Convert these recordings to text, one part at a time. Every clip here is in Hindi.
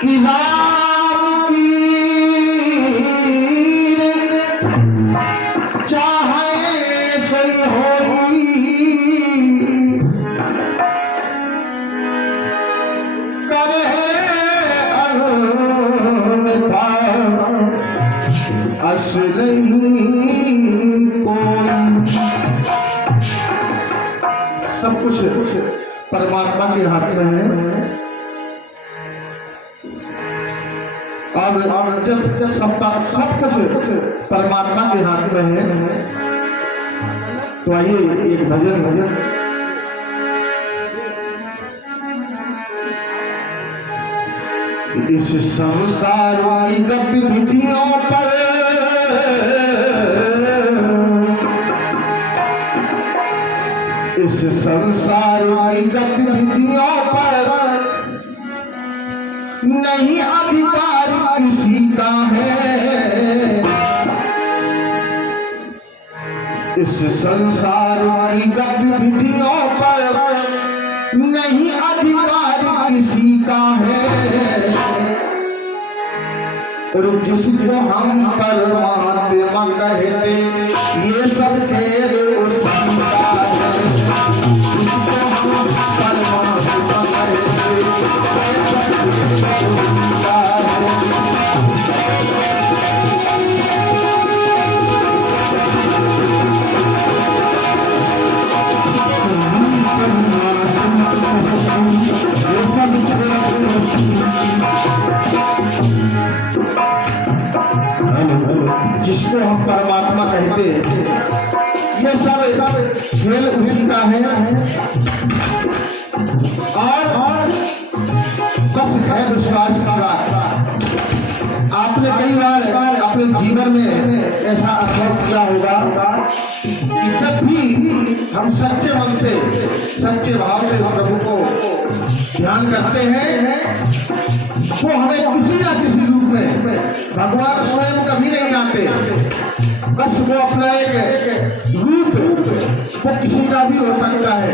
कि राम की चाहे सही होई करे अन्यथा असल नहीं कोई। सब कुछ परमात्मा के हाथ में है। और जब सब कुछ परमात्मा के हाथ में है तो आइए एक भजन इस संसार की गतिविधियों पर इस संसार की गतिविधियों पर नहीं अधिकार किसी का है। इस संसार की गतिविधियों पर नहीं अधिकार किसी का है। और जिसको हम परमात्मा कहते ये सब खेल उसी का है। जिसको हम परमात्मा कहते ये सब खेल उसी का है। जिसको हम परमात्मा कहते ये सब खेल उसी का है। और बस है विश्वास की बात। आपने कई बार अपने जीवन में ऐसा अनुभव किया होगा कि जब भी हम सच्चे मन से सच्चे भाव से प्रभु को ध्यान करते हैं वो हमें किसी ना किसी रूप में भगवान स्वयं कभी नहीं आते। बस वो अपना एक रूप वो किसी का भी हो सकता है।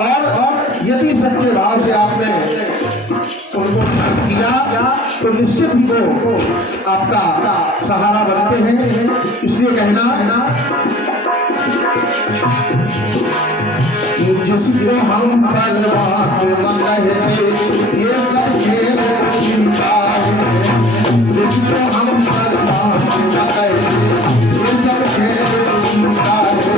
और यदि सच्चे भाव से आपने उनको ध्यान किया तो निश्चित ही वो आपका सहारा बनते हैं। इसलिए कहना जिसको हम परमात्मा कहते ये सब खेल उसी का है। जिसको हम परमात्मा कहते ये सब खेल उसी का है।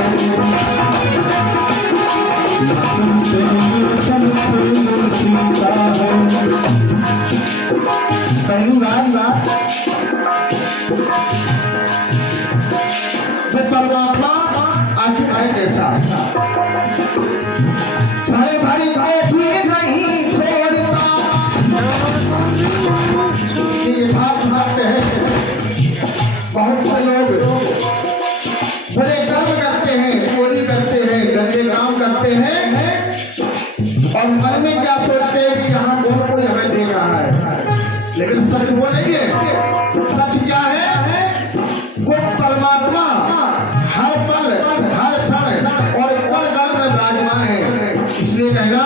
पहली बात वो परमात्मा आखिर है कैसा? चाहे भाई को भी नहीं छोड़ता। ये बात है बहुत से लोग बुरे कर्म करते हैं, चोरी करते हैं, गंदे काम करते हैं और मन में क्या सोचते हैं कि यहाँ कौन कोई हमें देख रहा है। लेकिन सच बोलेंगे, सच क्या है? वो परमात्मा हर पल हर क्षण और पल पल में विराजमान है। इसलिए कहना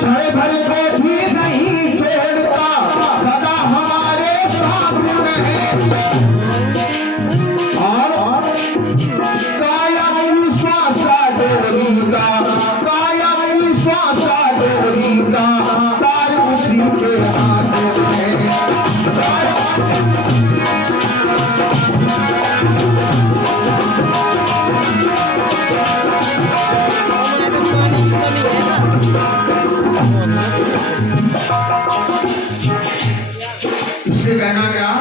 चाहे भर को भी नहीं छोड़ता सदा हमारे साथ में है। और काया विश्वासा डोरी का तार उसी के हाथ में है। इसलिए कहना क्या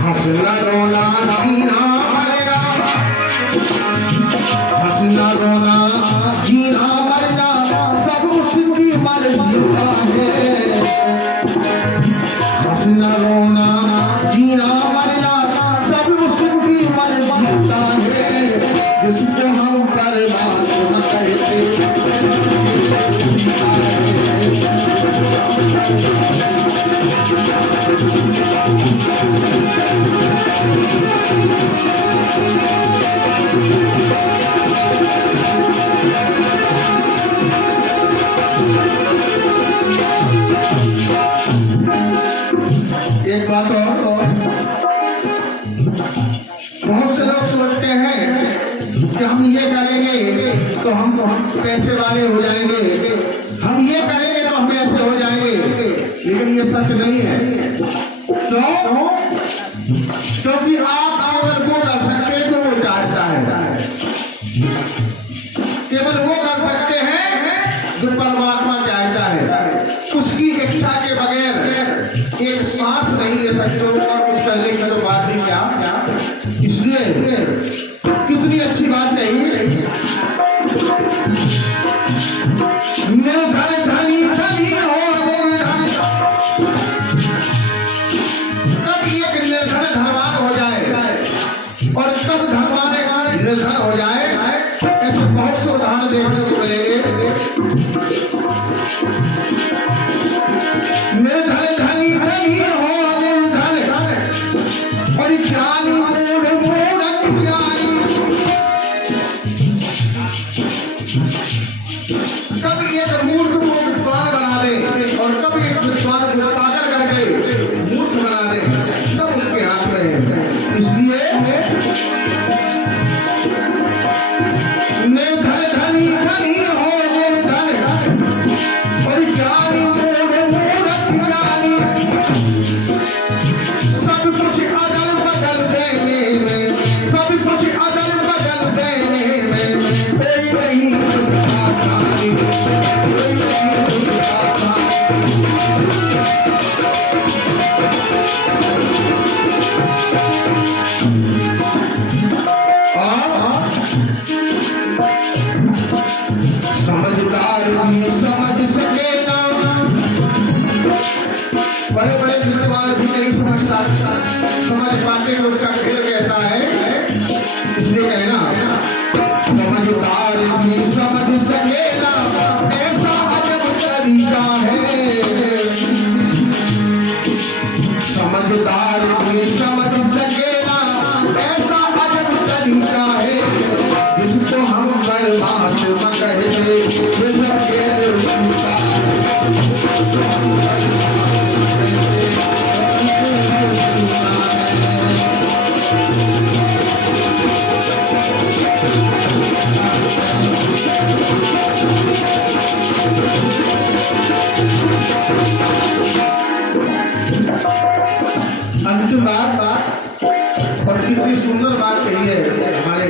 हंसना रोना जीना मरना, हंसना रोना जीना मरना सब उसकी मर्जी का है। हंसना रोना जीना मरना सब उसकी मर्जी का है। जिसको हम परमात्मा कहते एक बात और, बहुत से लोग सोचते हैं कि हम ये करेंगे तो हम पैसे वाले हो जाएंगे, हम ये करेंगे तो हम ऐसे हो जाएंगे, लेकिन ये सच नहीं है। क्यों? क्योंकि आप केवल वो कर सकते हैं जो वो चाहता है, केवल वो कर सकते हैं जो परमात्मा चाहता है। उसकी इच्छा के बगैर एक सांस नहीं ले सकते और कुछ करने की तो बात ही क्या। इसलिए कितनी अच्छी बात कही, निर्धन धनी धनी हो निर्धन, कब एक निर्धन धनवान हो जाए और कब धनवान निर्धन हो जाए, ऐसे बहुत से उदाहरण देखने को मिलेंगे। निर्धन धनी धनी हो निर्धन और ज्ञानी मूढ़ मूढ़ ज्ञानी, कब एक मूर्ख को विद्वान बना दे और कब एक विद्वान को पागल करके मूर्ख बना दे, सब उसके हाथ में है। इसलिए निर्धन धनी धनी हो निर्धन और ज्ञानी मूढ़ मूढ़ ज्ञानी, सब कुछ अदल बदल देने में, सब कुछ अदल बदल देने में कोई नहीं आसानी, कोई नहीं आसानी। समझदार भी समझ सकेगा, बड़े बड़े विद्वान भी नहीं समझ पाते, उसका खेल कहता है। इसलिए कहना समझदार भी समझ सकेगा, ऐसा अजब तरीका है। समझदार भी समझ सकेगा, ऐसा अजब तरीका है, जिसको हम परमात्मा कहते अंतिम बात, और कितनी सुंदर बात कही है हमारे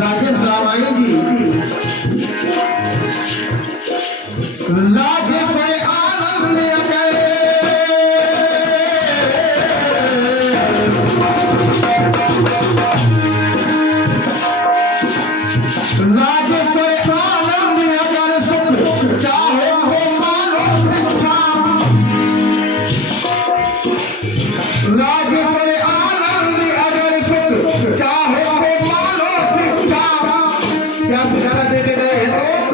राजेश रामायण जी। राजेश्वर आनंद करे राजेश्वर आनंद अगर सुख चाहे हो मानो शिक्षा, राजेश्वर आनंद अगर सुख चाहे हो मानो शिक्षा, क्या शिक्षा देते गए लोग,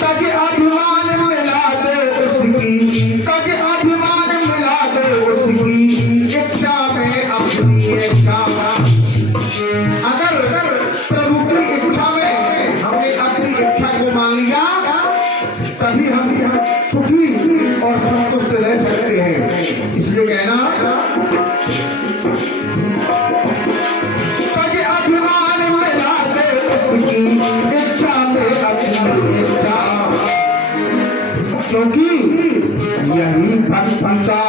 ताकि अभिमान मिला दो उसकी, ताकि अभिमान मिला दो उसकी इच्छा में अपनी इच्छा। अगर प्रभु की इच्छा में हमने अपनी इच्छा को मान लिया, तभी हम सुखी और संतुष्ट रह सकते हैं। इसलिए कहना ताकि अभिमान मिला दो उसकी इच्छा में अपनी इच्छा, क्योंकि यही भक्ति का